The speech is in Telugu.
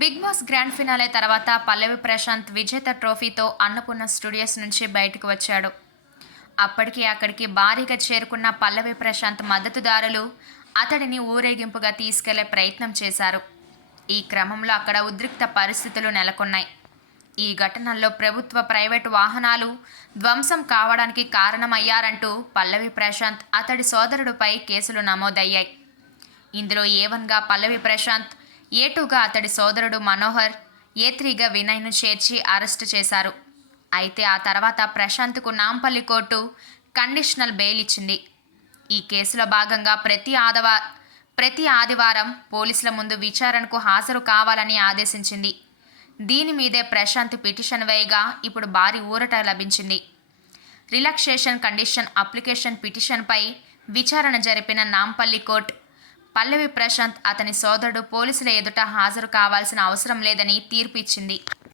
బిగ్ బాస్ గ్రాండ్ ఫినాలే తర్వాత పల్లవి ప్రశాంత్ విజేత ట్రోఫీతో అన్నపూర్ణ స్టూడియోస్ నుంచి బయటకు వచ్చాడు. అప్పటికి అక్కడికి భారీగా చేరుకున్న పల్లవి ప్రశాంత్ మద్దతుదారులు అతడిని ఊరేగింపుగా తీసుకెళ్లే ప్రయత్నం చేశారు. ఈ క్రమంలో అక్కడ ఉద్రిక్త పరిస్థితులు నెలకొన్నాయి. ఈ ఘటనల్లో ప్రభుత్వ ప్రైవేటు వాహనాలు ధ్వంసం కావడానికి కారణమయ్యారంటూ పల్లవి ప్రశాంత్ అతడి సోదరుడిపై కేసులు నమోదయ్యాయి. ఇందులో ఏ1గా పల్లవి ప్రశాంత్, ఏ2గా అతడి సోదరుడు మనోహర్, ఏ3గా వినయ్ను చేర్చి అరెస్టు చేశారు. అయితే ఆ తర్వాత ప్రశాంత్కు నాంపల్లి కోర్టు కండిషనల్ బెయిల్ ఇచ్చింది. ఈ కేసులో భాగంగా ప్రతి ఆదివారం పోలీసుల ముందు విచారణకు హాజరు కావాలని ఆదేశించింది. దీని మీదే ప్రశాంత్ పిటిషన్ వేయగా ఇప్పుడు భారీ ఊరట లభించింది. రిలాక్సేషన్ కండిషన్ అప్లికేషన్ పిటిషన్పై విచారణ జరిపిన నాంపల్లి కోర్టు పల్లవి ప్రశాంత్ అతని సోదరుడు పోలీసుల ఎదుట హాజరు కావాల్సిన అవసరం లేదని తీర్పు ఇచ్చింది.